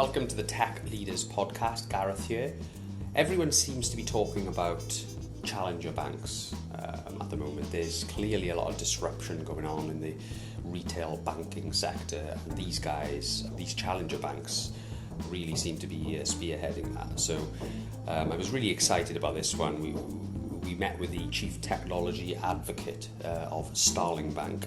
welcome to the Tech Leaders Podcast. Gareth here. Everyone seems to be talking about challenger banks at the moment. There's clearly a lot of disruption going on in the retail banking sector, and these guys, these challenger banks, really seem to be spearheading that. So I was really excited about this one. We met with the Chief Technology Advocate of Starling Bank,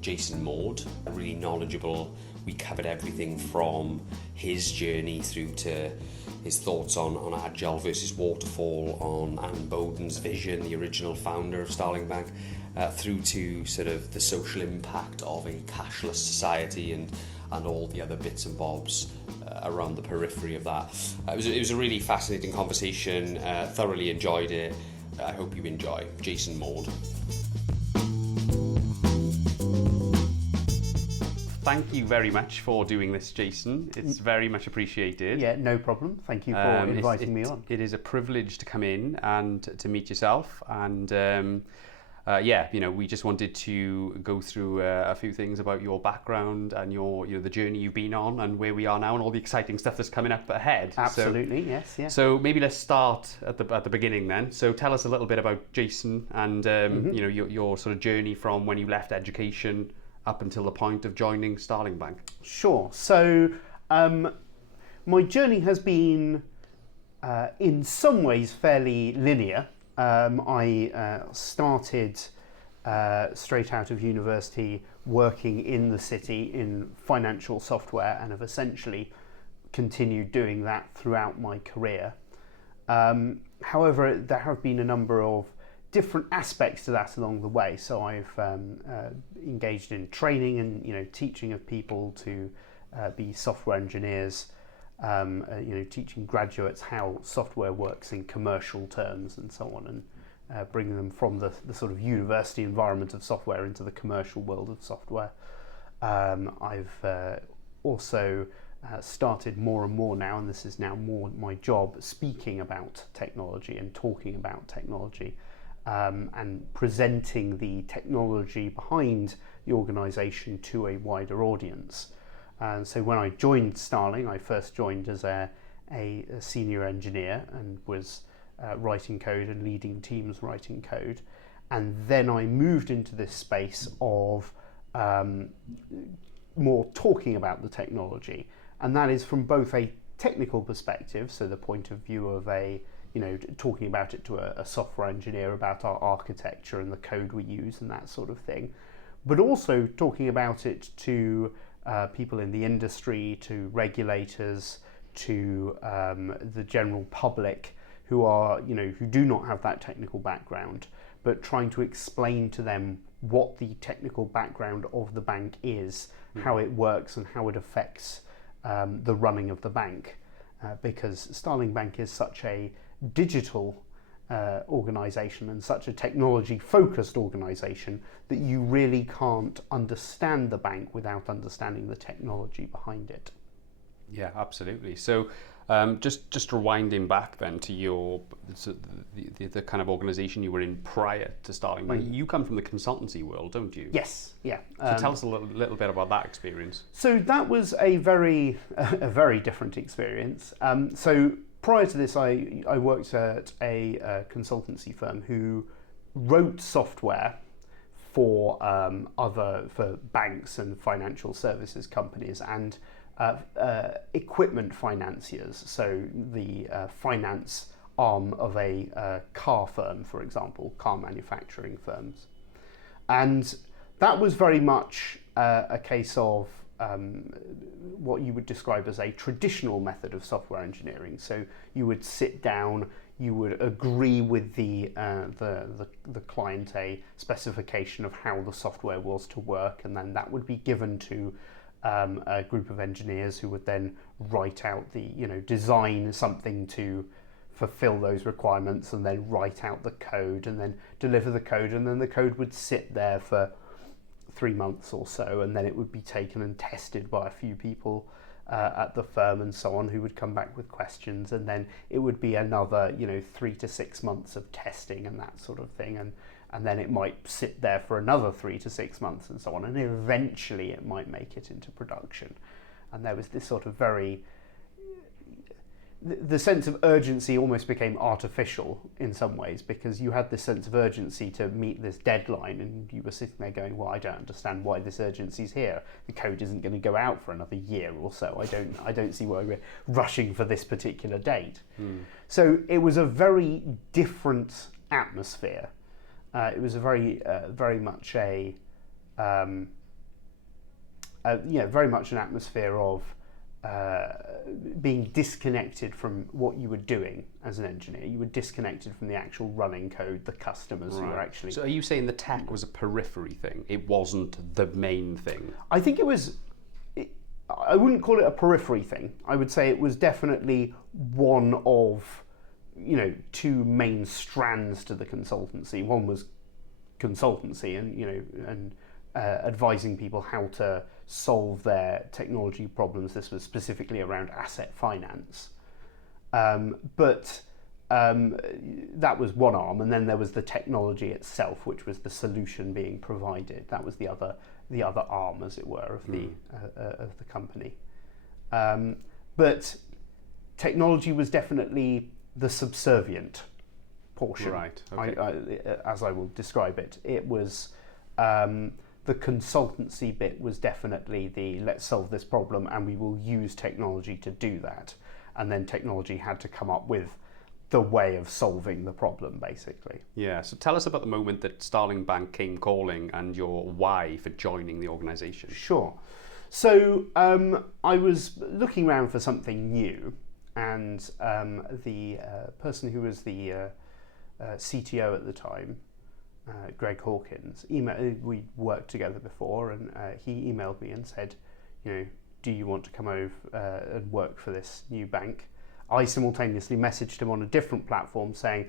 Jason Maude, really knowledgeable. We covered everything from his journey through to his thoughts on Agile versus Waterfall, on Anne Boden's vision, the original founder of Starling Bank, through to sort of the social impact of a cashless society and all the other bits and bobs around the periphery of that. It was a really fascinating conversation, thoroughly enjoyed it. I hope you enjoy. Jason Maude. Thank you very much for doing this, Jason. It's very much appreciated. Yeah, no problem. Thank you for inviting me on. It is a privilege to come in and to meet yourself. And we just wanted to go through a few things about your background and the journey you've been on and where we are now and all the exciting stuff that's coming up ahead. Absolutely, yes. So maybe let's start at the beginning then. So tell us a little bit about Jason and your sort of journey from when you left education up until the point of joining Starling Bank. Sure. So my journey has been in some ways fairly linear. I started straight out of university working in the city in financial software and have essentially continued doing that throughout my career. However, there have been a number of different aspects to that along the way. So I've engaged in training and teaching of people to be software engineers, teaching graduates how software works in commercial terms and so on, and bringing them from the sort of university environment of software into the commercial world of software. I've also started more and more now, and this is now more my job, speaking about technology and talking about technology. And presenting the technology behind the organisation to a wider audience. And so when I joined Starling, I first joined as a senior engineer and was writing code and leading teams writing code. And then I moved into this space of more talking about the technology. And that is from both a technical perspective, so the point of view of talking about it to a software engineer about our architecture and the code we use and that sort of thing, but also talking about it to people in the industry, to regulators, to the general public who are, who do not have that technical background, but trying to explain to them what the technical background of the bank is, how it works and how it affects the running of the bank. Because Starling Bank is such a digital organisation and such a technology-focused organisation that you really can't understand the bank without understanding the technology behind it. Yeah, absolutely. So just rewinding back then to the kind of organisation you were in prior to Starling Bank, you come from the consultancy world, don't you? Yes, yeah. So tell us a little bit about that experience. So that was a very different experience. So prior to this, I worked at a consultancy firm who wrote software for banks and financial services companies and equipment financiers. So the finance arm of a car firm, for example, car manufacturing firms, and that was very much a case of what you would describe as a traditional method of software engineering. So you would sit down, you would agree with the client a specification of how the software was to work, and then that would be given to a group of engineers who would then write out design something to fulfill those requirements, and then write out the code, and then deliver the code, and then the code would sit there for 3 months or so, and then it would be taken and tested by a few people at the firm and so on, who would come back with questions, and then it would be another 3 to 6 months of testing and that sort of thing, and then it might sit there for another 3 to 6 months and so on, and eventually it might make it into production. And there was this sort of very the sense of urgency almost became artificial in some ways, because you had this sense of urgency to meet this deadline, and you were sitting there going, well, I don't understand why this urgency's here. The code isn't going to go out for another year or so. I don't see why we're rushing for this particular date. So it was a very different atmosphere. It was a very much very much an atmosphere of being disconnected from what you were doing as an engineer. You were disconnected from the actual running code, the customers who were actually... So are you saying the tech was a periphery thing? It wasn't the main thing? I think it was... I wouldn't call it a periphery thing. I would say it was definitely one of, two main strands to the consultancy. One was consultancy and advising people how to solve their technology problems. This was specifically around asset finance. But that was one arm, and then there was the technology itself, which was the solution being provided. That was the other arm, as it were, of the company. But technology was definitely the subservient portion. Right. Okay. As I will describe it, it was. The consultancy bit was definitely the let's solve this problem and we will use technology to do that. And then technology had to come up with the way of solving the problem, basically. Yeah, so tell us about the moment that Starling Bank came calling and your why for joining the organisation. Sure. So I was looking around for something new, and the person who was the CTO at the time, Greg Hawkins, we'd worked together before, and he emailed me and said, do you want to come over and work for this new bank? I simultaneously messaged him on a different platform saying,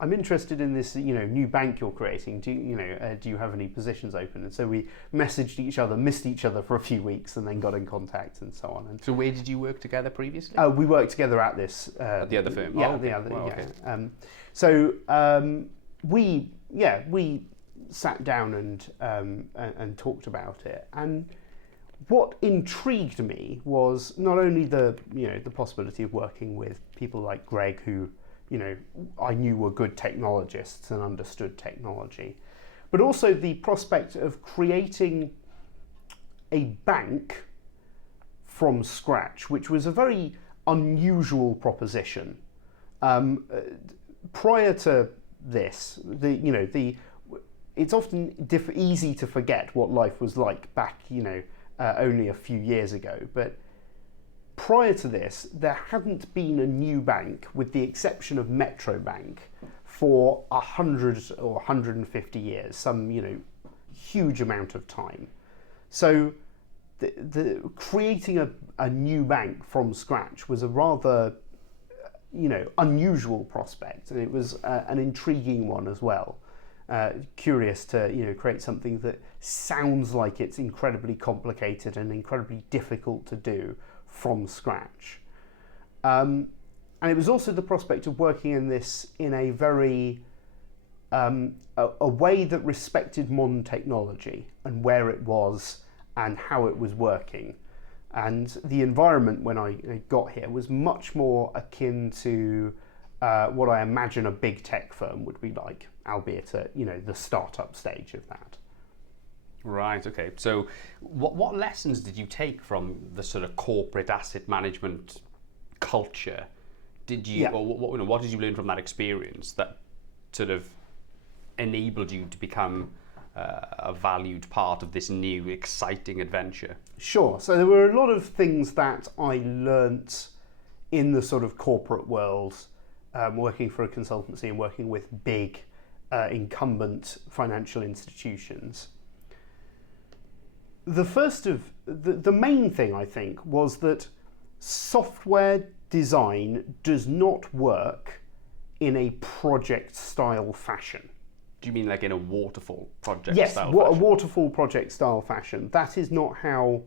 I'm interested in this new bank you're creating. Do you have any positions open? And so we messaged each other, missed each other for a few weeks, and then got in contact and so on. And so where did you work together previously? We worked together at this at the other firm. Yeah, oh, okay. the other. Well, yeah. Okay. So we sat down and talked about it. And what intrigued me was not only the possibility of working with people like Greg, who I knew were good technologists and understood technology, but also the prospect of creating a bank from scratch, which was a very unusual proposition. Prior to this, it's often easy to forget what life was like back, only a few years ago. But prior to this, there hadn't been a new bank, with the exception of Metro Bank, for 100 or 150 years, some huge amount of time. So the creating a new bank from scratch was a rather unusual prospect, and it was an intriguing one as well. Curious to create something that sounds like it's incredibly complicated and incredibly difficult to do from scratch. And it was also the prospect of working in this in a very a way that respected modern technology and where it was and how it was working. And the environment when I got here was much more akin to what I imagine a big tech firm would be like, albeit at the startup stage of that. Right. Okay. So, what lessons did you take from the sort of corporate asset management culture? Did you, or what did you learn from that experience that sort of enabled you to become a valued part of this new exciting adventure? Sure. So there were a lot of things that I learnt in the sort of corporate world, working for a consultancy and working with big incumbent financial institutions. The main thing, I think, was that software design does not work in a project style fashion. Do you mean like in a waterfall project yes, style fashion? Yes, a fashion? waterfall project style fashion. That is not how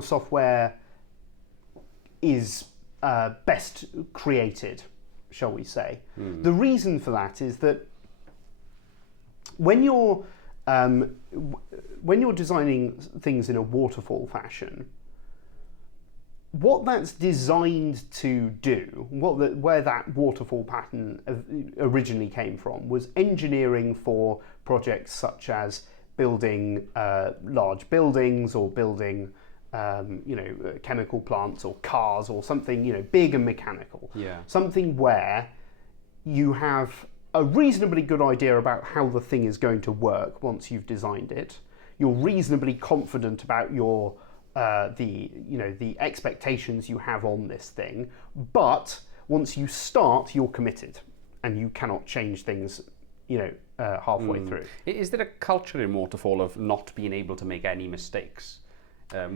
software is best created, shall we say. The reason for that is that when you're designing things in a waterfall fashion, what that's designed to do, where that waterfall pattern originally came from, was engineering for projects such as building large buildings or building chemical plants or cars or something big and mechanical. Yeah. Something where you have a reasonably good idea about how the thing is going to work once you've designed it. You're reasonably confident about your the expectations you have on this thing, but once you start, you're committed, and you cannot change things, halfway through. Is there a culture in Waterfall of not being able to make any mistakes?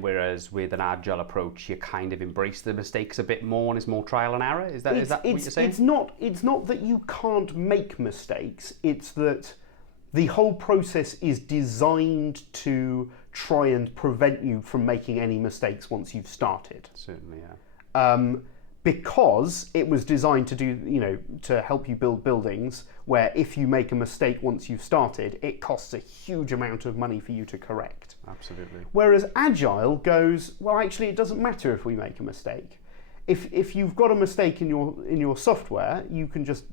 Whereas with an agile approach, you kind of embrace the mistakes a bit more, and it's more trial and error. Is that what you're saying? It's not that you can't make mistakes. It's that the whole process is designed to try and prevent you from making any mistakes once you've started. Certainly, yeah. Because it was designed to do, to help you build buildings where if you make a mistake once you've started, it costs a huge amount of money for you to correct. Absolutely. Whereas Agile goes, well, actually, it doesn't matter if we make a mistake. If you've got a mistake in your software, you can just,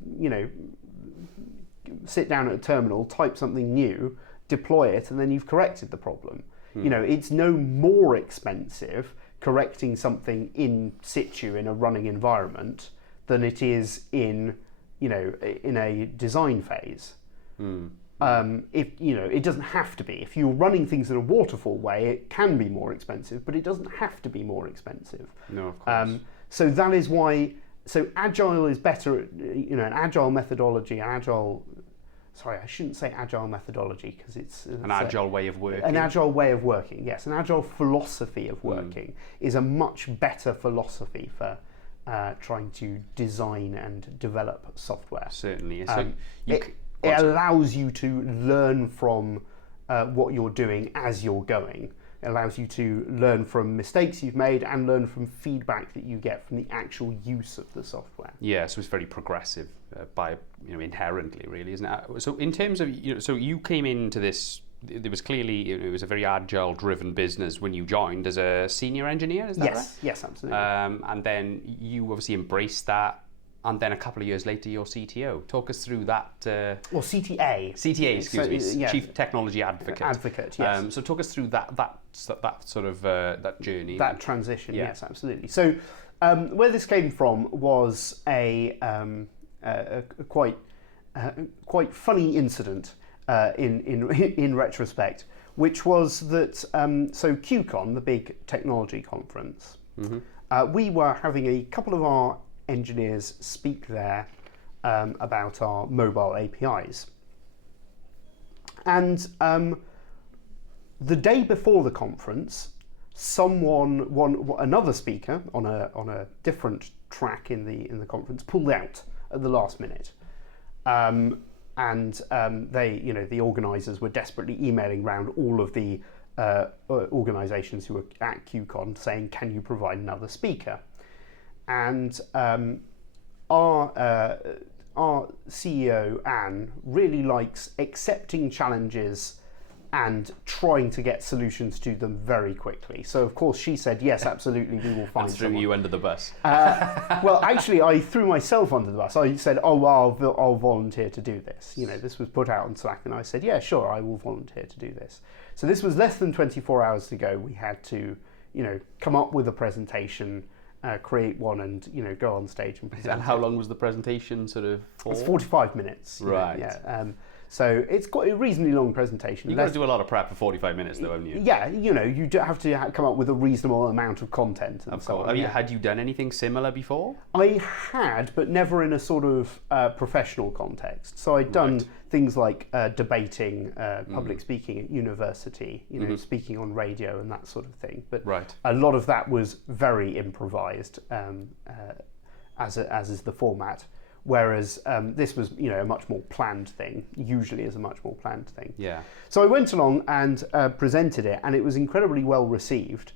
sit down at a terminal, type something new, deploy it, and then you've corrected the problem. It's no more expensive correcting something in situ in a running environment than it is in a design phase. It doesn't have to be. If you're running things in a waterfall way, it can be more expensive, but it doesn't have to be more expensive. No, of course. So that is why. So Agile is better. An Agile methodology, Sorry, I shouldn't say Agile methodology because it's an Agile way of working. An Agile way of working, yes. An Agile philosophy of working is a much better philosophy for trying to design and develop software. Certainly. It allows you to learn from what you're doing as you're going. It allows you to learn from mistakes you've made and learn from feedback that you get from the actual use of the software. Yeah, so it's very progressive by inherently, really, isn't it? So in terms of so you came into this. There was clearly it was a very agile-driven business when you joined as a senior engineer. Is that right? Yes, absolutely. And then you obviously embraced that. And then a couple of years later, you're CTO. Talk us through that. Well, CTA. CTA, excuse me. Yeah. Chief Technology Advocate. Advocate, yes. So talk us through that sort of that journey. That transition, yes, absolutely. So where this came from was a quite funny incident in retrospect, which was that so QCon, the big technology conference, we were having a couple of our engineers speak there about our mobile APIs. And the day before the conference, another speaker on a different track in the conference pulled out at the last minute. They, the organisers were desperately emailing around all of the organisations who were at QCon saying, "Can you provide another speaker?" And our CEO, Anne, really likes accepting challenges and trying to get solutions to them very quickly. So, of course, she said, yes, absolutely, we will find someone. Threw you under the bus. Well, actually, I threw myself under the bus. I said, I'll volunteer to do this. This was put out on Slack, and I said, yeah, sure, I will volunteer to do this. So this was less than 24 hours to go. We had to, come up with a presentation, create one, and go on stage and present. And how long was the presentation sort of for? It's 45 minutes. Right. Yeah. So it's quite a reasonably long presentation. You've got to do a lot of prep for 45 minutes though, haven't you? Yeah, you do have to come up with a reasonable amount of content and so on. Had you done anything similar before? I had, but never in a sort of professional context. So I'd done things like debating, public speaking at university, speaking on radio and that sort of thing. But a lot of that was very improvised, as is the format. Whereas this was, a much more planned thing, usually is a much more planned thing. Yeah. So I went along and presented it, and it was incredibly well received,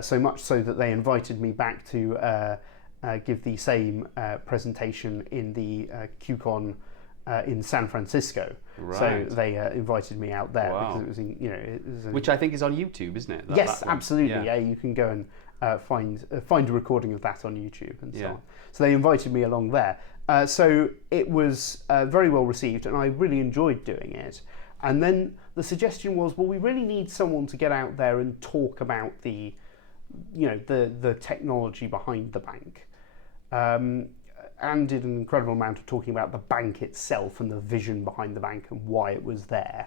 so much so that they invited me back to give the same presentation in the QCon in San Francisco. Right. So they invited me out there Wow. because it was, it was Which I think is on YouTube, isn't it? yes, that one. absolutely. Yeah, you can go and find a recording of that on YouTube and so Yeah. on. So they invited me along there. So it was very well received, and I really enjoyed doing it. And then the suggestion was, well, we really need someone to get out there and talk about the technology behind the bank. Anne did an incredible amount of talking about the bank itself and the vision behind the bank and why it was there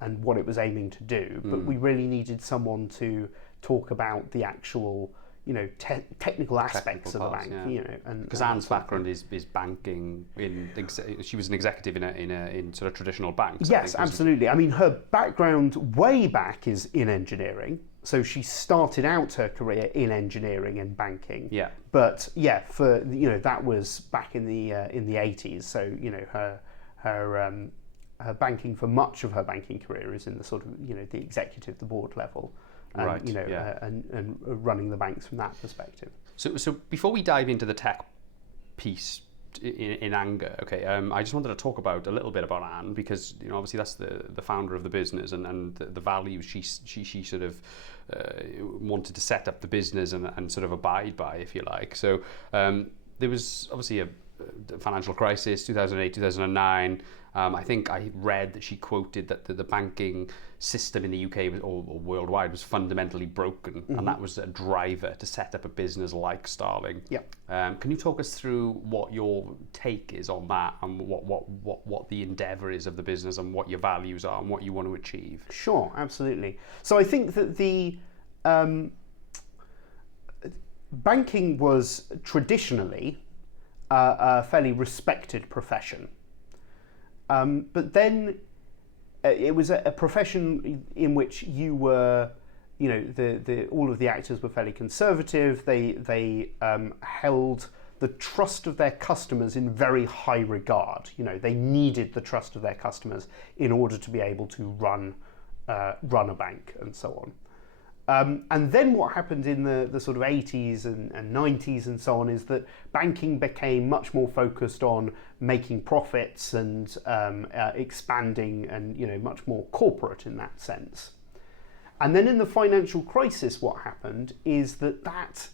and what it was aiming to do. But we really needed someone to talk about the actual, technical aspects of the bank. Because Anne's background is banking. She was an executive in sort of traditional banks. Yes, absolutely. I mean, her background way back is in engineering. So she started out her career in engineering and banking. Yeah. But for that was back in the 80s. So her banking for much of her banking career is in the sort of the executive, the board level, and, right. And running the banks from that perspective. So before we dive into the tech piece in anger, okay, I just wanted to talk about a little bit about Anne, because obviously that's the founder of the business and the values she sort of wanted to set up the business and sort of abide by, if you like. So there was obviously a financial crisis, 2008, 2009. I think I read that she quoted that the banking system in the UK or worldwide was fundamentally broken, and that was a driver to set up a business like Starling. Yeah. Can you talk us through what your take is on that, and what the endeavour is of the business, and what your values are, and what you want to achieve? Sure, absolutely. So I think that the banking was traditionally a fairly respected profession. But then it was a profession in which you were, all of the actors were fairly conservative. They held the trust of their customers in very high regard. They needed the trust of their customers in order to be able to run a bank and so on. And then what happened in the sort of 80s and 90s and so on is that banking became much more focused on making profits and expanding and much more corporate in that sense. And then in the financial crisis, what happened is that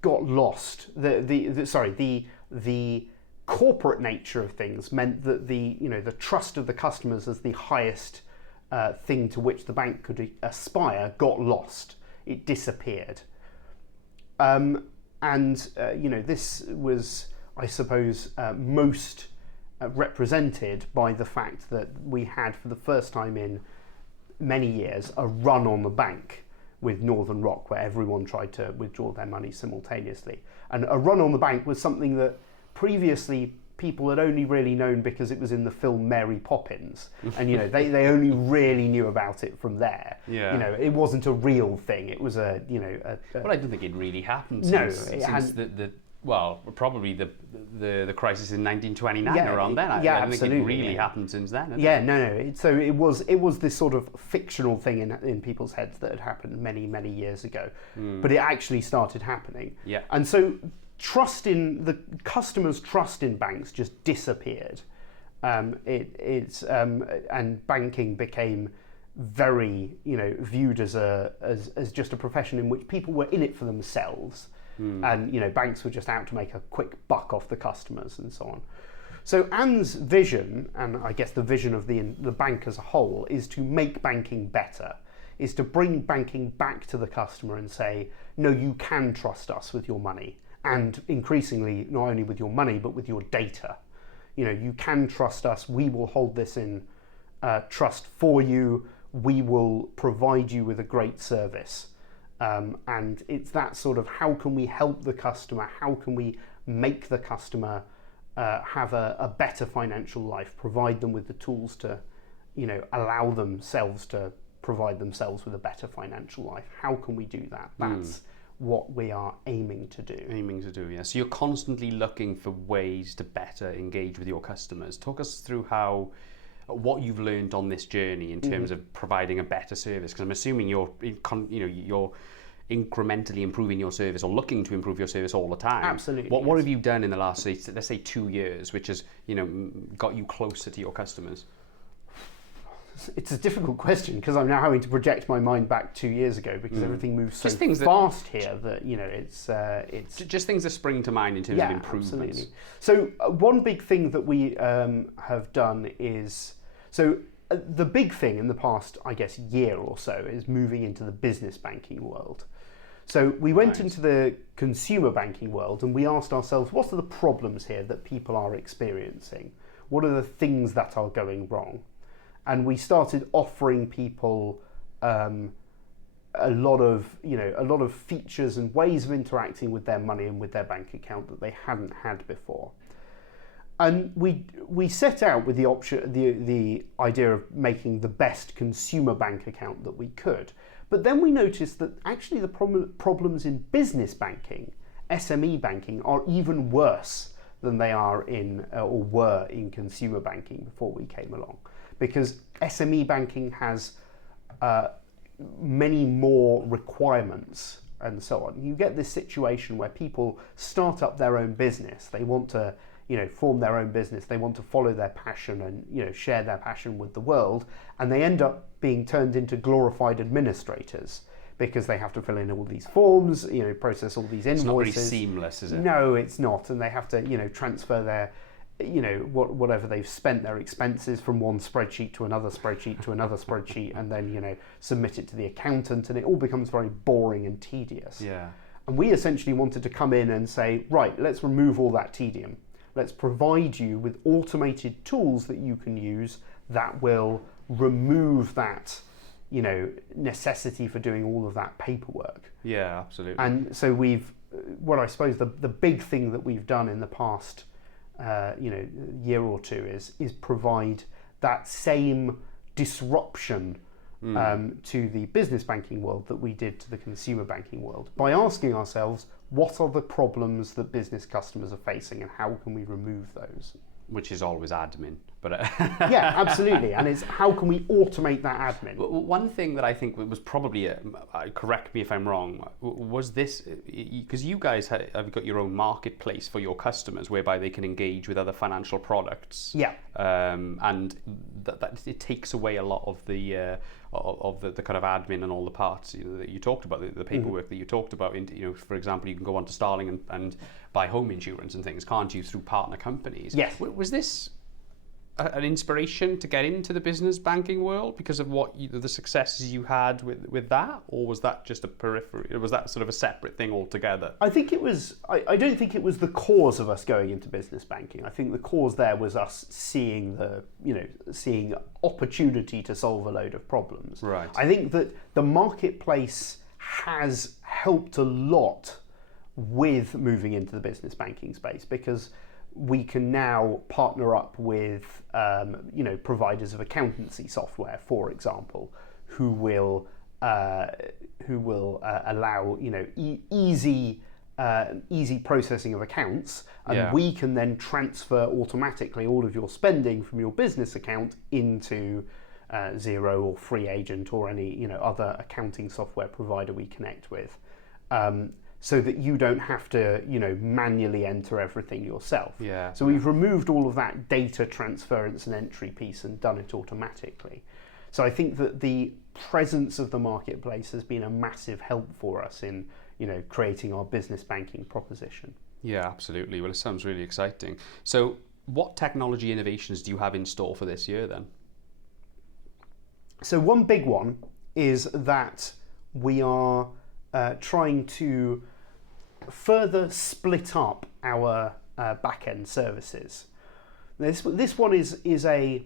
got lost. The corporate nature of things meant that the trust of the customers as the highest thing to which the bank could aspire got lost. It disappeared. This was, I suppose, most represented by the fact that we had, for the first time in many years, a run on the bank with Northern Rock, where everyone tried to withdraw their money simultaneously. And a run on the bank was something that previously people had only really known because it was in the film Mary Poppins, and they only really knew about it from there. Yeah. It wasn't a real thing. It was a Well, I don't think it really happened since probably the crisis in 1929 around then. I don't think it really happened since then. So it was this sort of fictional thing in people's heads that had happened many, many years ago, but it actually started happening. Yeah. And so the customers' trust in banks just disappeared. And banking became very, viewed as just a profession in which people were in it for themselves, and banks were just out to make a quick buck off the customers and so on. So Anne's vision, and I guess the vision of the bank as a whole, is to make banking better, is to bring banking back to the customer and say, no, you can trust us with your money. And increasingly, not only with your money, but with your data. You can trust us. We will hold this in trust for you. We will provide you with a great service. And it's that sort of, how can we help the customer? How can we make the customer have a better financial life? Provide them with the tools to, allow themselves to provide themselves with a better financial life. How can we do that? That's what we are aiming to do. Yeah. So you're constantly looking for ways to better engage with your customers. Talk us through what you've learned on this journey in terms of providing a better service, because I'm assuming you're incrementally improving your service or looking to improve your service all the time. Absolutely. What have you done in the last, let's say 2 years, which has, got you closer to your customers? It's a difficult question because I'm now having to project my mind back 2 years ago because everything moves so fast here that it's just things that spring to mind in terms of improvements. Absolutely. So one big thing that we have done is the big thing in the past, I guess, year or so is moving into the business banking world. So we went into the consumer banking world and we asked ourselves, what are the problems here that people are experiencing? What are the things that are going wrong? And we started offering people a lot of features and ways of interacting with their money and with their bank account that they hadn't had before. And we set out with the idea of making the best consumer bank account that we could. But then we noticed that actually the problems in business banking, SME banking, are even worse than they are or were in consumer banking before we came along. Because SME banking has many more requirements and so on. You get this situation where people start up their own business. They want to, form their own business. They want to follow their passion and, share their passion with the world. And they end up being turned into glorified administrators because they have to fill in all these forms, process all these invoices. It's not very seamless, is it? No, it's not. And they have to, transfer their whatever they've spent, their expenses, from one spreadsheet to another spreadsheet to another spreadsheet, and then submit it to the accountant, and it all becomes very boring and tedious. Yeah. And we essentially wanted to come in and say, right, let's remove all that tedium. Let's provide you with automated tools that you can use that will remove that necessity for doing all of that paperwork. Yeah, absolutely. And so I suppose the big thing that we've done in the past year or two is provide that same disruption to the business banking world that we did to the consumer banking world, by asking ourselves, what are the problems that business customers are facing and how can we remove those? Which is always admin. But yeah, absolutely. And it's how can we automate that admin? One thing that I think was probably, correct me if I'm wrong, was this, because you guys have got your own marketplace for your customers whereby they can engage with other financial products. Yeah. And that it takes away a lot of the kind of admin and all the parts that you talked about, the paperwork that you talked about. For example, you can go onto Starling and buy home insurance and things, can't you, through partner companies? Yes. Was this an inspiration to get into the business banking world because of the successes you had with that, or was that just a periphery? Was that sort of a separate thing altogether? I think it was. I don't think it was the cause of us going into business banking. I think the cause there was us seeing seeing opportunity to solve a load of problems. Right. I think that the marketplace has helped a lot with moving into the business banking space because we can now partner up with providers of accountancy software, for example, who will allow easy processing of accounts, and we can then transfer automatically all of your spending from your business account into Xero or Free Agent or any other accounting software provider we connect with. So that you don't have to, manually enter everything yourself. Yeah. So we've removed all of that data transference and entry piece and done it automatically. So I think that the presence of the marketplace has been a massive help for us in, creating our business banking proposition. Yeah, absolutely. Well, it sounds really exciting. So what technology innovations do you have in store for this year then? So one big one is that we are trying to further split up our back-end services. This one is a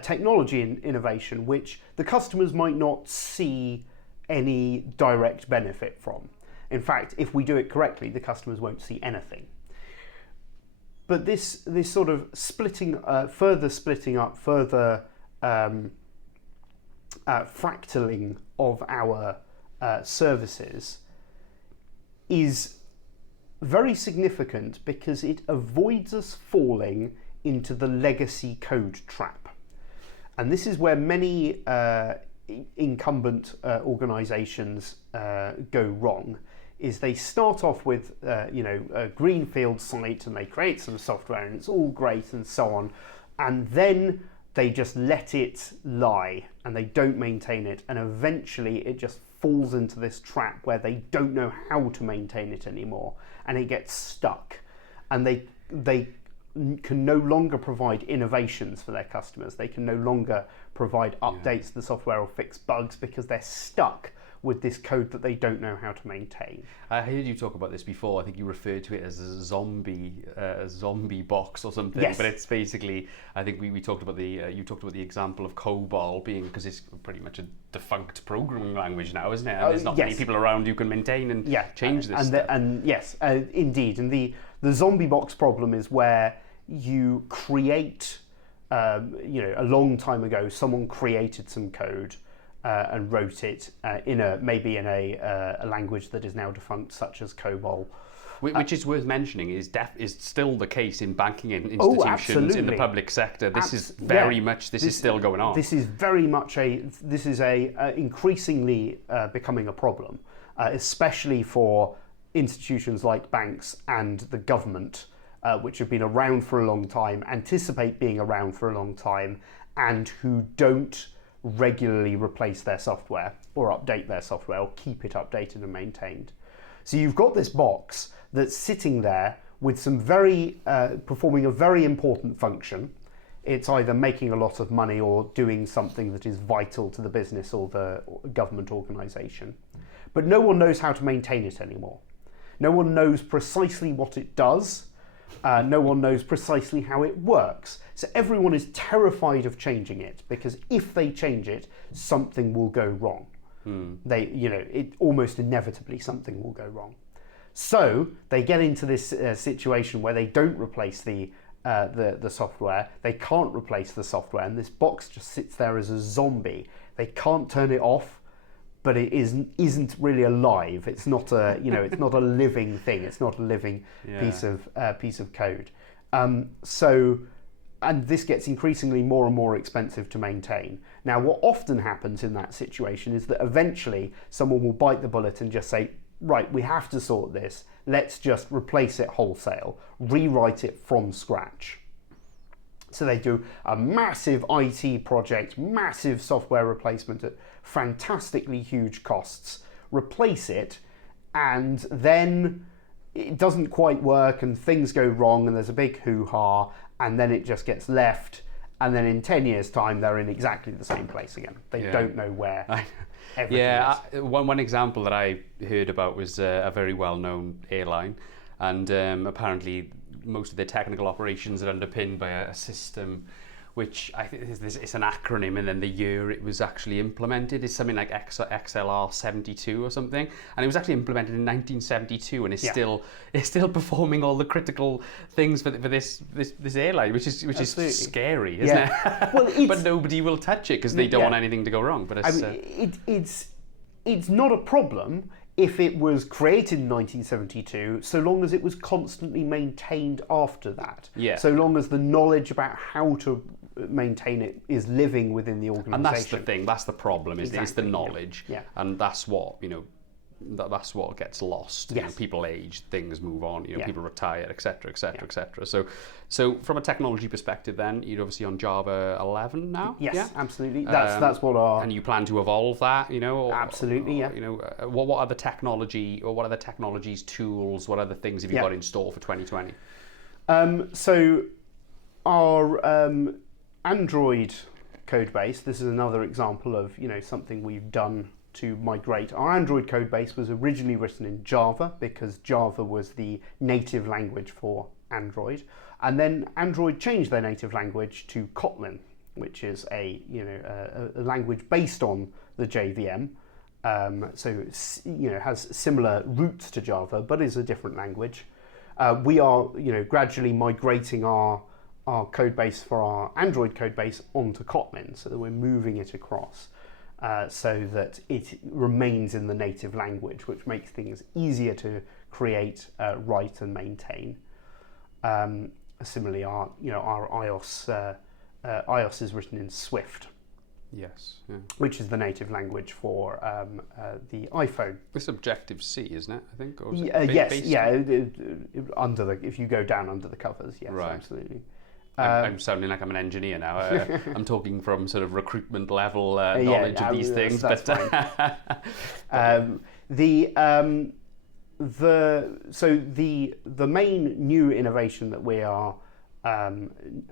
technology innovation which the customers might not see any direct benefit from. In fact, if we do it correctly, the customers won't see anything. But this sort of further splitting up, further fractaling of our services is very significant because it avoids us falling into the legacy code trap. And this is where many incumbent organisations go wrong is they start off with a greenfield site and they create some software and it's all great and so on, and then they just let it lie and they don't maintain it, and eventually it just falls into this trap where they don't know how to maintain it anymore and it gets stuck, and they can no longer provide innovations for their customers. They can no longer provide updates to the software or fix bugs because they're stuck with this code that they don't know how to maintain. I heard you talk about this before. I think you referred to it as a zombie box or something. Yes. But it's basically, I think we talked about you talked about the example of COBOL being, because it's pretty much a defunct programming language now, isn't it? And there's not many people around who can maintain and change this stuff. Yes, indeed. And the zombie box problem is where you create, a long time ago, someone created some code and wrote it in a language that is now defunct, such as COBOL. Which is worth mentioning is still the case in banking institutions in the public sector. This is very much still going on. This is very much increasingly becoming a problem, especially for institutions like banks and the government, which have been around for a long time, anticipate being around for a long time, and who don't regularly replace their software or update their software or keep it updated and maintained. So you've got this box that's sitting there with some performing a very important function. It's either making a lot of money or doing something that is vital to the business or the government organisation. But no one knows how to maintain it anymore. No one knows precisely what it does. No one knows precisely how it works. So everyone is terrified of changing it, because if they change it, something will go wrong. It almost inevitably something will go wrong. So they get into this situation where they don't replace the software. They can't replace the software, and this box just sits there as a zombie. They can't turn it off, but it isn't really alive. It's not it's not a living thing. It's not a living piece of code. And this gets increasingly more and more expensive to maintain. Now, what often happens in that situation is that eventually someone will bite the bullet and just say, right, we have to sort this. Let's just replace it wholesale, rewrite it from scratch. So they do a massive IT project, massive software replacement at fantastically huge costs, replace it, and then it doesn't quite work and things go wrong and there's a big hoo-ha, and then it just gets left, and then in 10 years' time they're in exactly the same place again. They don't know where everything is. One example that I heard about was a very well-known airline, and apparently most of their technical operations are underpinned by a system which I think it's an acronym, and then the year it was actually implemented is something like XLR 72 or something, and it was actually implemented in 1972, and it's still performing all the critical things for this airline, which is scary, isn't it? Well, but nobody will touch it because they don't want anything to go wrong. But it's not a problem if it was created in 1972, so long as it was constantly maintained after that. Yeah. So long as the knowledge about how to maintain it is living within the organisation. And that's the thing, that's the problem, is the knowledge. Yeah. And that's what, that's what gets lost. Yes. People age, things move on, people retire, etc., etc., etc. So from a technology perspective then, you're obviously on Java 11 now? Yes, absolutely. That's what our... And you plan to evolve that, Absolutely, yeah. What other technology, or what other technologies, tools, what other things have you got in store for 2020? So our Android code base, this is another example of, something we've done to migrate. Our Android code base was originally written in Java because Java was the native language for Android, and then Android changed their native language to Kotlin, which is a language based on the JVM. Has similar roots to Java, but is a different language. We are gradually migrating our code base for our Android code base onto Kotlin, so that we're moving it across. So that it remains in the native language, which makes things easier to create, write, and maintain. Similarly, our iOS is written in Swift, Yes. Yeah. which is the native language for the iPhone. It's Objective-C, isn't it? I think. Or is Yes, based yeah. on- Under the, if you go down under the covers, yes, Right. absolutely. I'm sounding like I'm an engineer now. I'm talking from sort of recruitment level knowledge of these things. That's but fine. The main new innovation that we are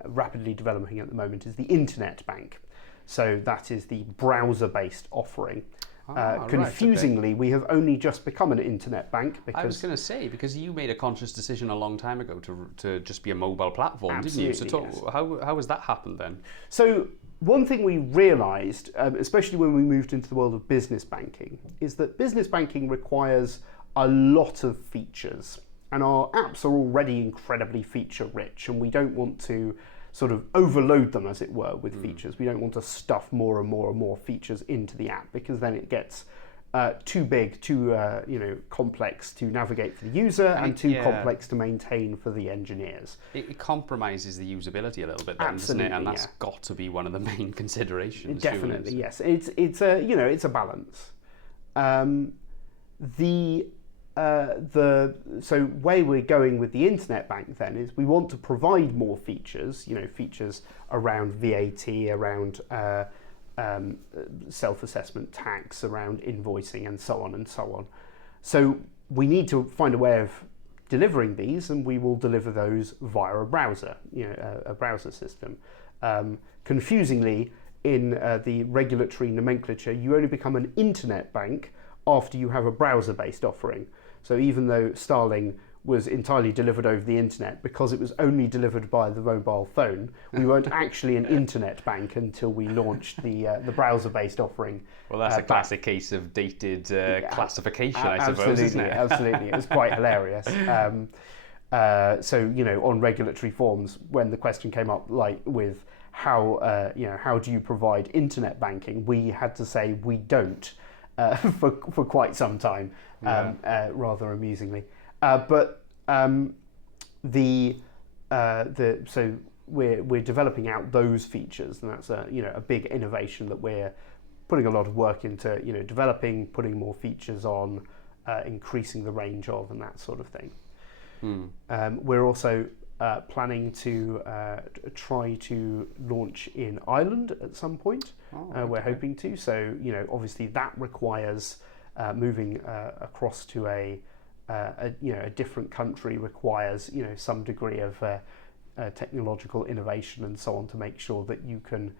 rapidly developing at the moment is the Internet Bank. So that is the browser-based offering. Confusingly, we have only just become an internet bank because I was going to say, because you made a conscious decision a long time ago to just be a mobile platform, didn't you? So yes. how has that happened then? So one thing we realised, especially when we moved into the world of business banking, is that business banking requires a lot of features, and our apps are already incredibly feature rich, and we don't want to sort of overload them, as it were, with features. We don't want to stuff more and more and more features into the app, because then it gets too big, too complex to navigate for the user, and too complex to maintain for the engineers. It compromises the usability a little bit, then, doesn't it? And that's got to be one of the main considerations. Definitely, yes. It's a balance. So where we're going with the Internet Bank then is we want to provide more features, features around VAT, around self-assessment tax, around invoicing, and so on and so on. So we need to find a way of delivering these, and we will deliver those via a browser, a browser system. Confusingly, in the regulatory nomenclature, you only become an internet bank after you have a browser-based offering. So even though Starling was entirely delivered over the internet, because it was only delivered by the mobile phone, we weren't actually an internet bank until we launched the browser-based offering. Well, that's a classic case of dated classification, I suppose, isn't it? Absolutely. It was quite hilarious. So, on regulatory forms, when the question came up, like with how do you provide internet banking, we had to say we don't. For quite some time, rather amusingly, so we're developing out those features, and that's a big innovation that we're putting a lot of work into, developing, putting more features on, increasing the range of, and that sort of thing. We're also planning to try to launch in Ireland at some point. We're hoping to. So, obviously that requires moving across to a different country, requires some degree of technological innovation and so on, to make sure that you can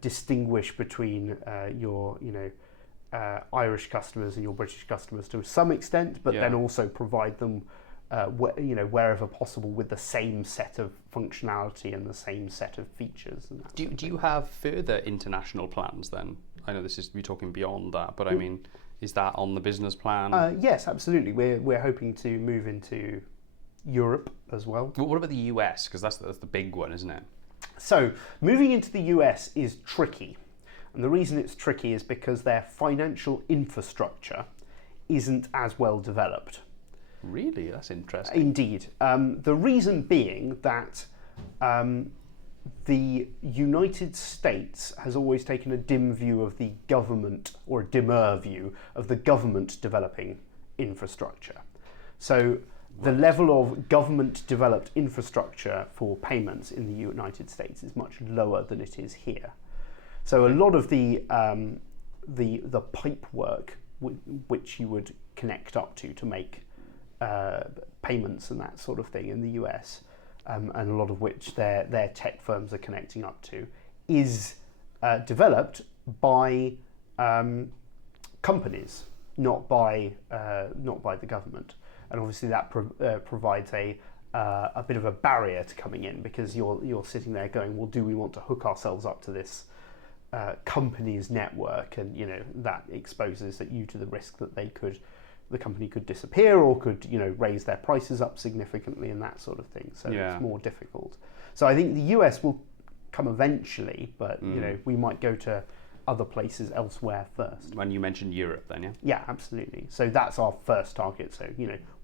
distinguish between your Irish customers and your British customers to some extent, but then also provide them wherever possible with the same set of functionality and the same set of features. And that do you have further international plans then? I know we're talking beyond that, but I mean, is that on the business plan? Yes, absolutely. We're hoping to move into Europe as well. What about the US? Because that's the big one, isn't it? So moving into the US is tricky. And the reason it's tricky is because their financial infrastructure isn't as well developed. Really? That's interesting. Indeed. The reason being that the United States has always taken a dim view of the government, or a dimmer view of the government developing infrastructure. So the level of government-developed infrastructure for payments in the United States is much lower than it is here. So a lot of the pipe work which you would connect up to make payments and that sort of thing in the US, and a lot of which their tech firms are connecting up to, is developed by companies, not by the government. And obviously that provides a bit of a barrier to coming in, because you're sitting there going, well, do we want to hook ourselves up to this company's network? And that exposes you to the risk that the company could disappear, or could raise their prices up significantly, and that sort of thing. So it's more difficult. So I think the US will come eventually, but we might go to other places elsewhere first. When you mentioned Europe, then, yeah? Yeah, absolutely. So that's our first target. So,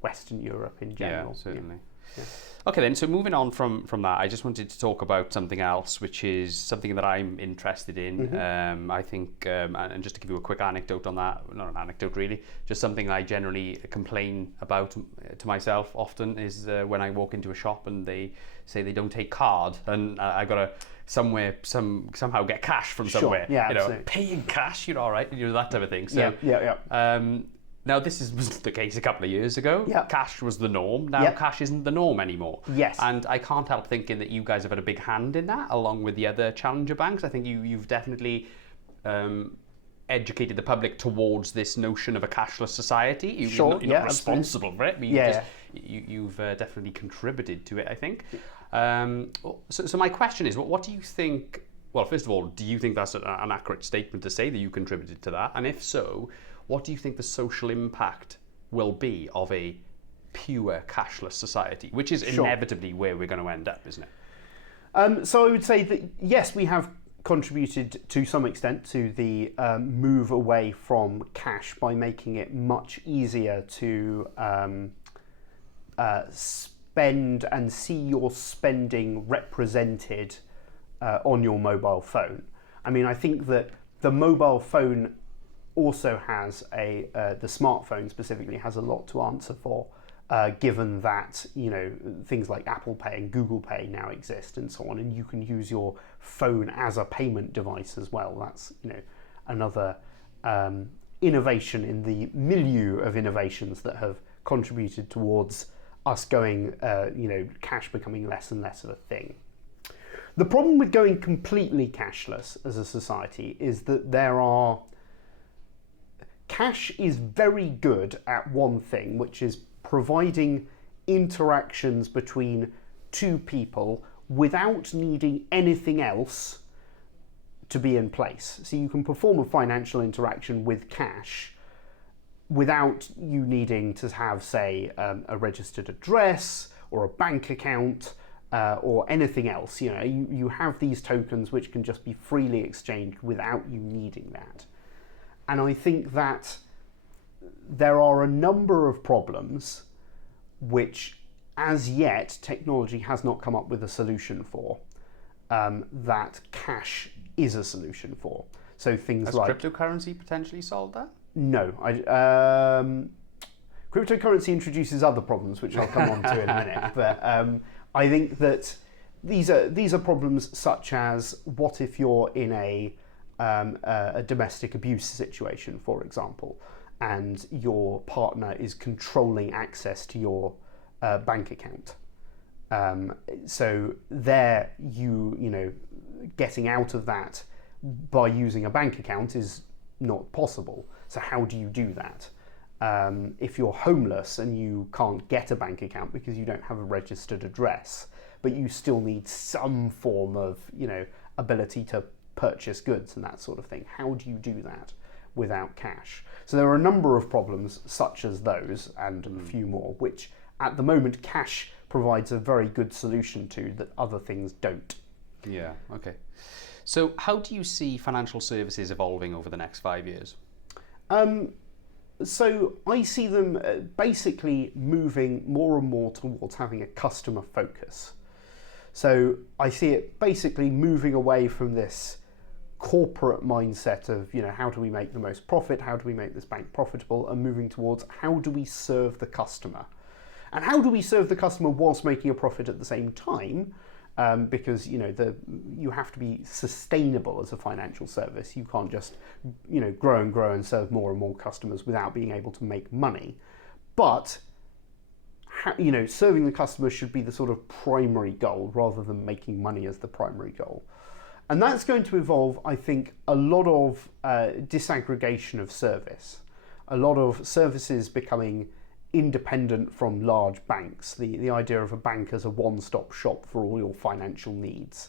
Western Europe in general. Yeah, certainly. Yeah. Okay, then, so moving on from that, I just wanted to talk about something else, which is something that I'm interested in. I think, and just to give you a quick anecdote on that, not an anecdote really, just something I generally complain about to myself often is when I walk into a shop and they say they don't take card, and I got to somehow get cash from somewhere. Sure. Yeah, absolutely. Paying cash, all right, that type of thing. So, yeah. Now, this was the case a couple of years ago. Yep. Cash was the norm. Now, Yep. cash isn't the norm anymore. Yes. And I can't help thinking that you guys have had a big hand in that, along with the other challenger banks. I think you've definitely educated the public towards this notion of a cashless society. You're not responsible for it. You've definitely contributed to it, I think. So my question is, what do you think? Well, first of all, do you think that's an accurate statement to say that you contributed to that? And if so, what do you think the social impact will be of a pure cashless society, which is inevitably where we're going to end up, isn't it? So I would say that, yes, we have contributed to some extent to the move away from cash by making it much easier to spend and see your spending represented on your mobile phone. I mean, I think that the mobile phone also has the smartphone specifically has a lot to answer for, given that things like Apple Pay and Google Pay now exist and so on, and you can use your phone as a payment device as well. That's another innovation in the milieu of innovations that have contributed towards us going, cash becoming less and less of a thing. The problem with going completely cashless as a society is that cash is very good at one thing, which is providing interactions between two people without needing anything else to be in place. So you can perform a financial interaction with cash without you needing to have, say, a registered address or a bank account or anything else. You have these tokens which can just be freely exchanged without you needing that. And I think that there are a number of problems which, as yet, technology has not come up with a solution for, that cash is a solution for. So things Has like... cryptocurrency potentially solved that? No. Cryptocurrency introduces other problems, which I'll come on to in a minute. But I think that these are problems such as, what if you're in a domestic abuse situation, for example, and your partner is controlling access to your bank account. So there, getting out of that by using a bank account is not possible. So how do you do that? If you're homeless and you can't get a bank account because you don't have a registered address, but you still need some form of, ability to purchase goods and that sort of thing. How do you do that without cash? So there are a number of problems such as those and a few more, which at the moment cash provides a very good solution to that other things don't. Yeah, okay. So how do you see financial services evolving over the next 5 years? So I see them basically moving more and more towards having a customer focus. So I see it basically moving away from this corporate mindset of, how do we make the most profit? How do we make this bank profitable? And moving towards, how do we serve the customer? And how do we serve the customer whilst making a profit at the same time? Because, you have to be sustainable as a financial service. You can't just, grow and grow and serve more and more customers without being able to make money. But serving the customer should be the sort of primary goal rather than making money as the primary goal. And that's going to involve, I think, a lot of disaggregation of service, a lot of services becoming independent from large banks. The idea of a bank as a one-stop shop for all your financial needs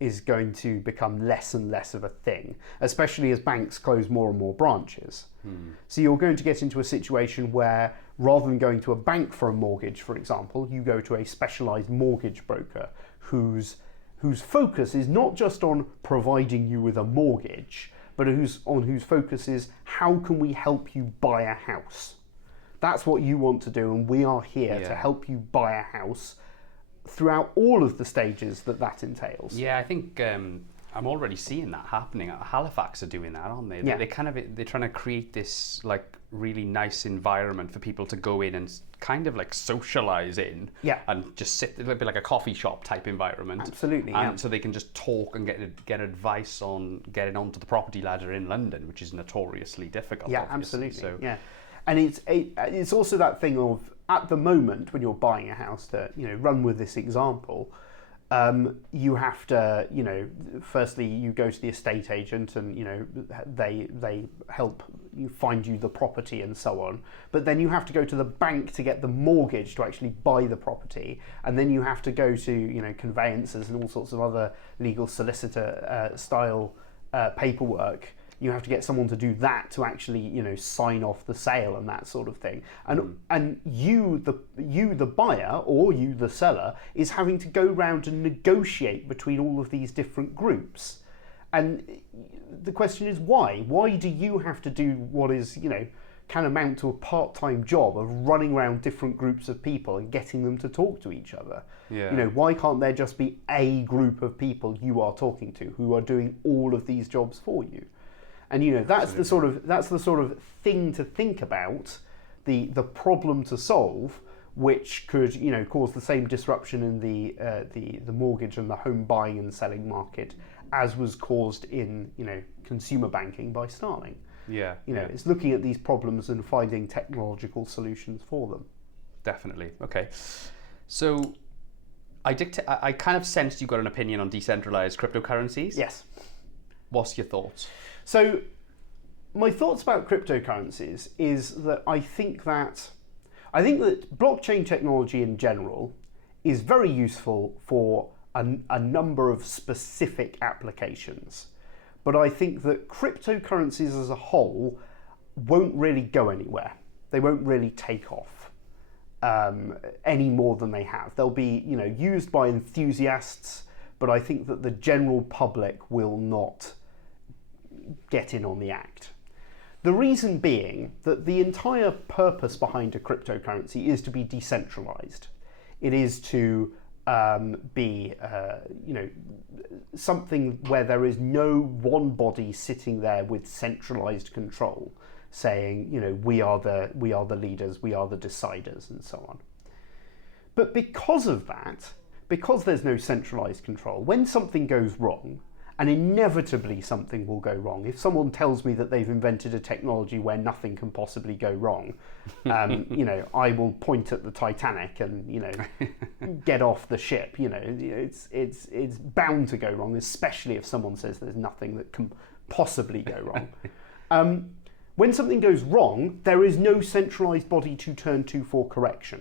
is going to become less and less of a thing, especially as banks close more and more branches. So you're going to get into a situation where, rather than going to a bank for a mortgage, for example, you go to a specialised mortgage broker whose focus is not just on providing you with a mortgage, but whose focus is how can we help you buy a house? That's what you want to do, and we are here to help you buy a house throughout all of the stages that entails. Yeah, I think I'm already seeing that happening. Halifax are doing that, aren't they? Yeah. They're trying to create this like really nice environment for people to go in and kind of like socialize in, and just sit. It'll be like a coffee shop type environment. Absolutely, and so they can just talk and get advice on getting onto the property ladder in London, which is notoriously difficult. Yeah, obviously. absolutely. So, yeah, and it's also that thing of at the moment when you're buying a house, to run with this example. You have to, firstly you go to the estate agent and, they help you find you the property and so on. But then you have to go to the bank to get the mortgage to actually buy the property. And then you have to go to, conveyancers and all sorts of other legal solicitor style paperwork. You have to get someone to do that to actually, sign off the sale and that sort of thing. And you, the buyer, or you, the seller, is having to go round and negotiate between all of these different groups. And the question is why? Why do you have to do what is, can amount to a part-time job of running around different groups of people and getting them to talk to each other? Yeah. Why can't there just be a group of people you are talking to who are doing all of these jobs for you? And that's the sort of thing to think about, the problem to solve, which could cause the same disruption in the mortgage and the home buying and selling market as was caused in consumer banking by Starling. It's looking at these problems and finding technological solutions for them. Definitely. Okay. So I kind of sensed you got an opinion on decentralized cryptocurrencies. Yes. What's your thoughts? So my thoughts about cryptocurrencies is that I think that blockchain technology in general is very useful for a number of specific applications. But I think that cryptocurrencies as a whole won't really go anywhere. They won't really take off any more than they have. They'll be used by enthusiasts, but I think that the general public will not get in on the act. The reason being that the entire purpose behind a cryptocurrency is to be decentralized. It is to be something where there is no one body sitting there with centralized control saying, we are the leaders, we are the deciders, and so on. But because of that, because there's no centralized control, when something goes wrong, and inevitably something will go wrong. If someone tells me that they've invented a technology where nothing can possibly go wrong, I will point at the Titanic and get off the ship. It's bound to go wrong, especially if someone says there's nothing that can possibly go wrong. When something goes wrong, there is no centralized body to turn to for correction.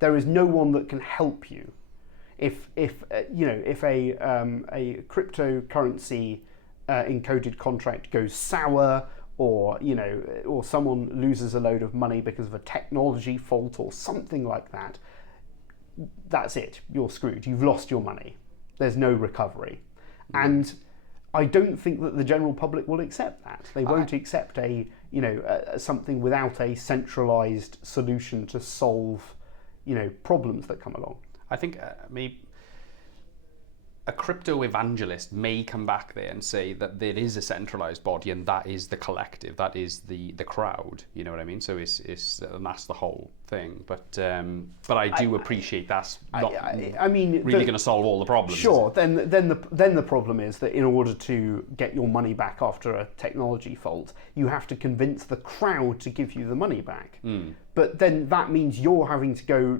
There is no one that can help you. If a cryptocurrency encoded contract goes sour, or someone loses a load of money because of a technology fault or something like that, that's it. You're screwed. You've lost your money. There's no recovery. And I don't think that the general public will accept that. They won't accept something without a centralized solution to solve problems that come along. I think maybe a crypto evangelist may come back there and say that there is a centralized body and that is the collective, that is the crowd. You know what I mean? So it's and that's the whole thing. But I do appreciate that's not really going to solve all the problems. Sure. Then the problem is that in order to get your money back after a technology fault, you have to convince the crowd to give you the money back. But then that means you're having to go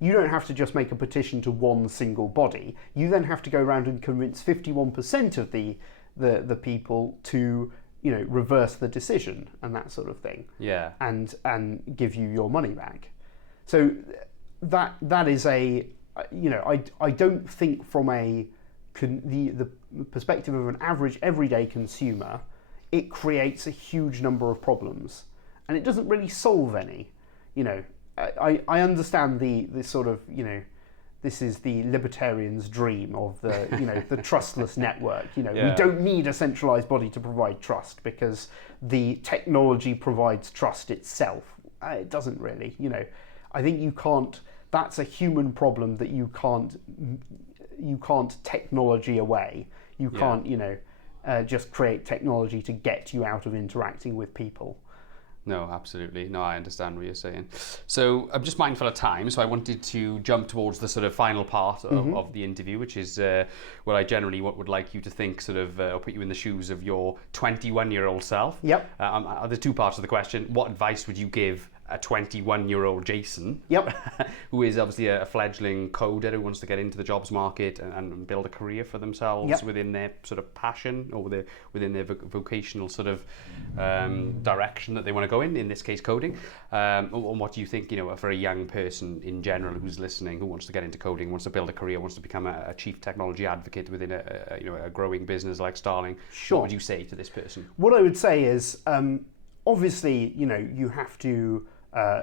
You don't have to just make a petition to one single body. You then have to go around and convince 51% of the people to reverse the decision and that sort of thing. Yeah. And give you your money back. So that is I don't think from the perspective of an average everyday consumer, it creates a huge number of problems, and it doesn't really solve any. I understand the sort of this is the libertarian's dream of the the trustless network. We Yeah. don't need a centralized body to provide trust because the technology provides trust itself. It doesn't really. I think you can't. That's a human problem that you can't technology away. You can't just create technology to get you out of interacting with people. No, absolutely. No, I understand what you're saying. So I'm just mindful of time, so I wanted to jump towards the sort of final part of the interview, which is what I generally would like you to think, sort of, or put you in the shoes of your 21-year-old self. Yep. There's two parts of the question. What advice would you give a 21-year-old Jason, Yep. who is obviously a fledgling coder who wants to get into the jobs market and build a career for themselves Yep. within their sort of passion or within their vocational sort of direction that they want to go in this case coding, and what do you think, for a young person in general who's listening, who wants to get into coding, wants to build a career, wants to become a chief technology advocate within a growing business like Starling? Sure. What would you say to this person? What I would say is, obviously, you have to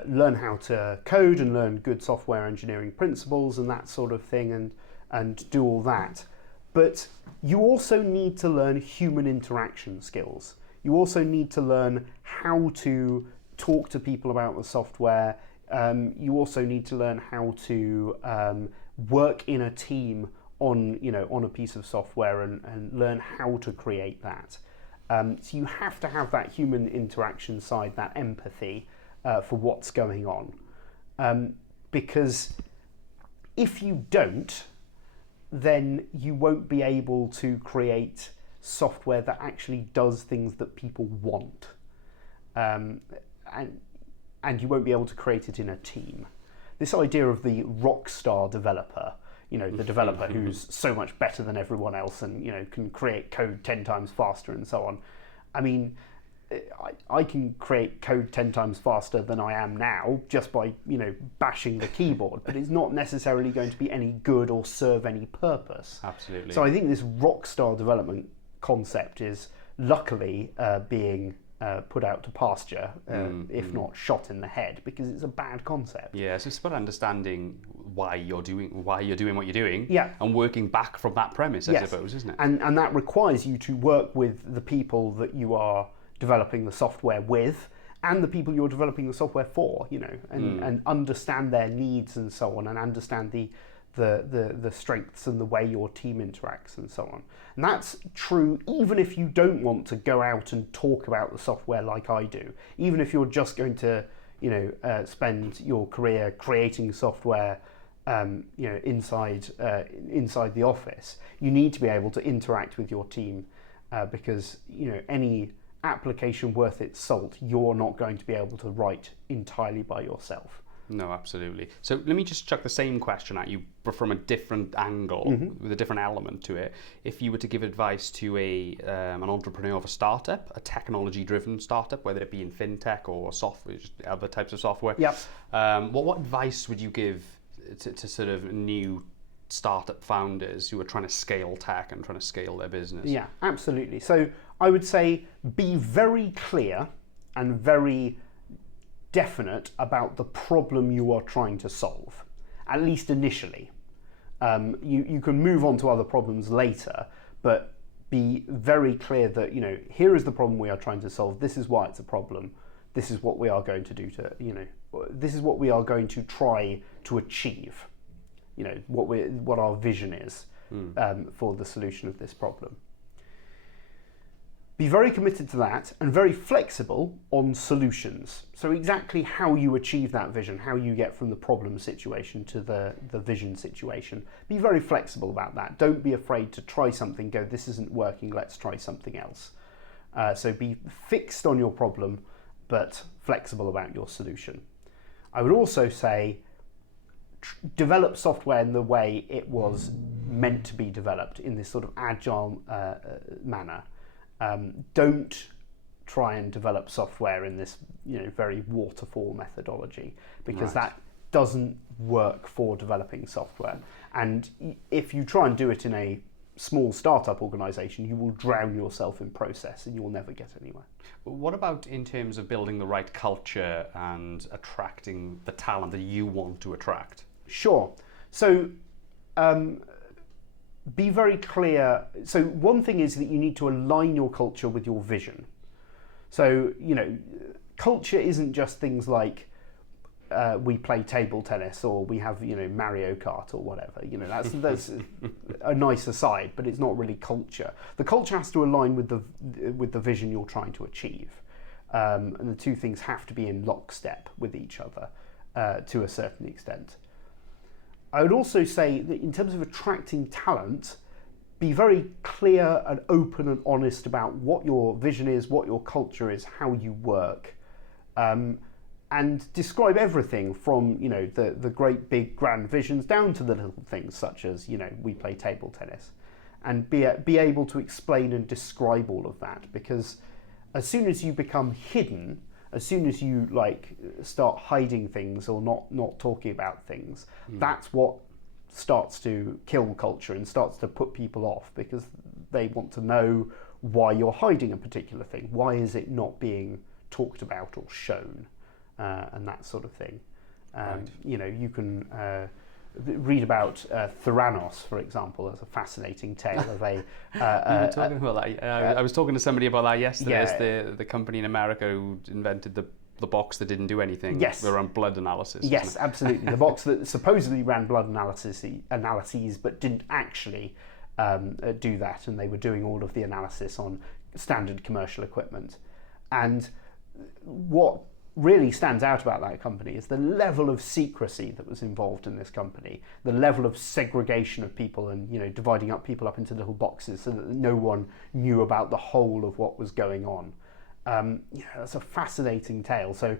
learn how to code and learn good software engineering principles and that sort of thing, and do all that. But you also need to learn human interaction skills. You also need to learn how to talk to people about the software. You also need to learn how to work in a team on a piece of software and learn how to create that. So you have to have that human interaction side, that empathy for what's going on. Because if you don't, then you won't be able to create software that actually does things that people want. And you won't be able to create it in a team. This idea of the rock star developer, the developer who's so much better than everyone else and can create code 10 times faster and so on. I mean, I can create code 10 times faster than I am now just by bashing the keyboard, but it's not necessarily going to be any good or serve any purpose. Absolutely. So I think this rock star development concept is luckily being put out to pasture, if not shot in the head, because it's a bad concept. Yeah, so it's about understanding why you're doing what you're doing, Yeah. and working back from that premise, I suppose, isn't it? And that requires you to work with the people that you are developing the software with, and the people you're developing the software for, and understand their needs and so on, and understand the strengths and the way your team interacts and so on. And that's true even if you don't want to go out and talk about the software like I do. Even if you're just going to spend your career creating software inside the office, you need to be able to interact with your team because any application worth its salt you're not going to be able to write entirely by yourself. No, absolutely. So let me just chuck the same question at you, but from a different angle, with a different element to it. If you were to give advice to an entrepreneur of a startup, a technology-driven startup, whether it be in fintech or software, just other types of software, Yep. What advice would you give to sort of new startup founders who are trying to scale tech and trying to scale their business? Yeah, absolutely. So I would say be very clear and very definite about the problem you are trying to solve, at least initially. You can move on to other problems later, but be very clear that here is the problem we are trying to solve. This is why it's a problem. This is what we are going to do this is what we are going to try to achieve. What our vision is for the solution of this problem. Be very committed to that and very flexible on solutions. So exactly how you achieve that vision, how you get from the problem situation to the vision situation. Be very flexible about that. Don't be afraid to try something, go, this isn't working, let's try something else. So be fixed on your problem, but flexible about your solution. I would also say, develop software in the way it was meant to be developed, in this sort of agile manner. Don't try and develop software in this very waterfall methodology, because that doesn't work for developing software. And if you try and do it in a small startup organization, you will drown yourself in process and you will never get anywhere. What about in terms of building the right culture and attracting the talent that you want to attract? Sure. So be very clear. So one thing is that you need to align your culture with your vision. So, culture isn't just things like we play table tennis or we have, Mario Kart or whatever. That's a nice aside, but it's not really culture. The culture has to align with the vision you're trying to achieve. And the two things have to be in lockstep with each other to a certain extent. I would also say that in terms of attracting talent, be very clear and open and honest about what your vision is, what your culture is, how you work, and describe everything from the great big grand visions down to the little things such as we play table tennis, and be able to explain and describe all of that, because as soon as you become hidden, as soon as you start hiding things or not talking about things, that's what starts to kill culture and starts to put people off, because they want to know why you're hiding a particular thing. Why is it not being talked about or shown, and that sort of thing. Right. You can read about Theranos, for example, as a fascinating tale of a. We were talking about that. I was talking to somebody about that yesterday. Yeah. It's the company in America who invented the box that didn't do anything. Yes. Around blood analysis. Yes, absolutely. The box that supposedly ran blood analyses but didn't actually do that, and they were doing all of the analysis on standard commercial equipment. And what really stands out about that company is the level of secrecy that was involved in this company, the level of segregation of people, and dividing up people up into little boxes so that no one knew about the whole of what was going on. That's a fascinating tale. So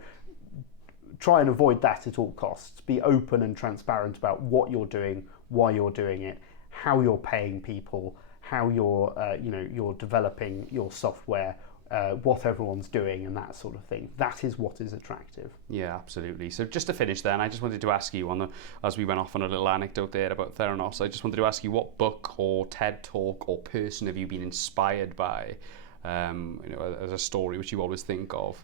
try and avoid that at all costs. Be open and transparent about what you're doing, why you're doing it, how you're paying people, how you're developing your software, what everyone's doing, and that sort of thing. That is what is attractive. Yeah, absolutely. So just to finish then, I just wanted to ask you, as we went off on a little anecdote there about Theranos, I just wanted to ask you, what book or TED Talk or person have you been inspired by, as a story which you always think of?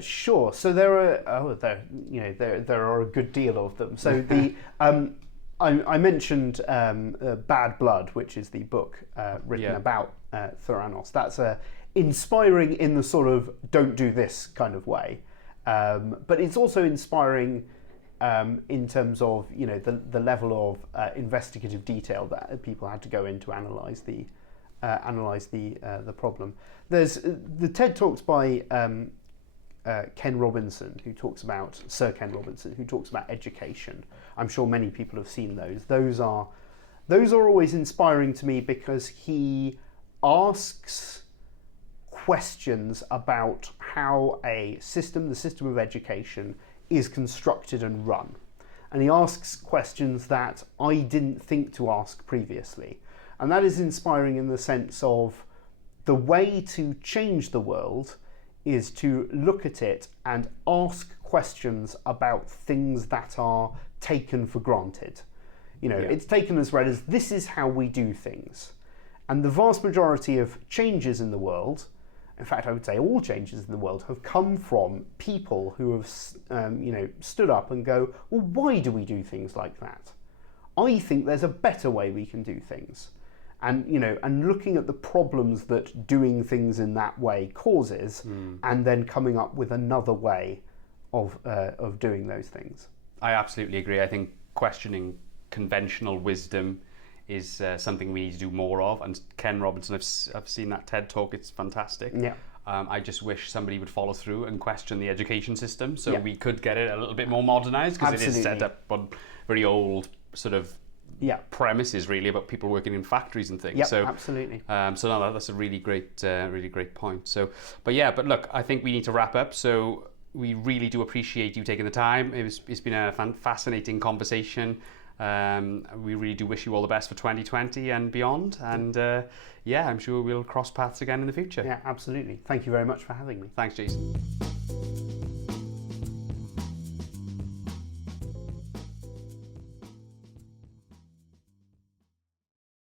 Sure. So there are a good deal of them. So the I mentioned Bad Blood, which is the book written about Theranos. That's inspiring in the sort of don't do this kind of way, but it's also inspiring in terms of the level of investigative detail that people had to go in to analyse the problem. There's the TED Talks by Ken Robinson, Sir Ken Robinson, who talks about education. I'm sure many people have seen those. Those are always inspiring to me because he asks questions about how the system of education is constructed and run. And he asks questions that I didn't think to ask previously. And that is inspiring in the sense of the way to change the world is to look at it and ask questions about things that are taken for granted. It's taken as read as this is how we do things. And the vast majority of changes in the world, in fact, I would say all changes in the world, have come from people who have, stood up and go, well, why do we do things like that? I think there's a better way we can do things. And and looking at the problems that doing things in that way causes, and then coming up with another way of doing those things. I absolutely agree. I think questioning conventional wisdom is something we need to do more of. And Ken Robinson, I've seen that TED Talk. It's fantastic. Yeah. I just wish somebody would follow through and question the education system so we could get it a little bit more modernised, because it is set up on very old sort of premises really about people working in factories and things. So absolutely. So no, that's a really great point. So, but look, I think we need to wrap up. So we really do appreciate you taking the time. It's been a fascinating conversation. We really do wish you all the best for 2020 and beyond. And I'm sure we'll cross paths again in the future. Yeah, absolutely. Thank you very much for having me. Thanks, Jason.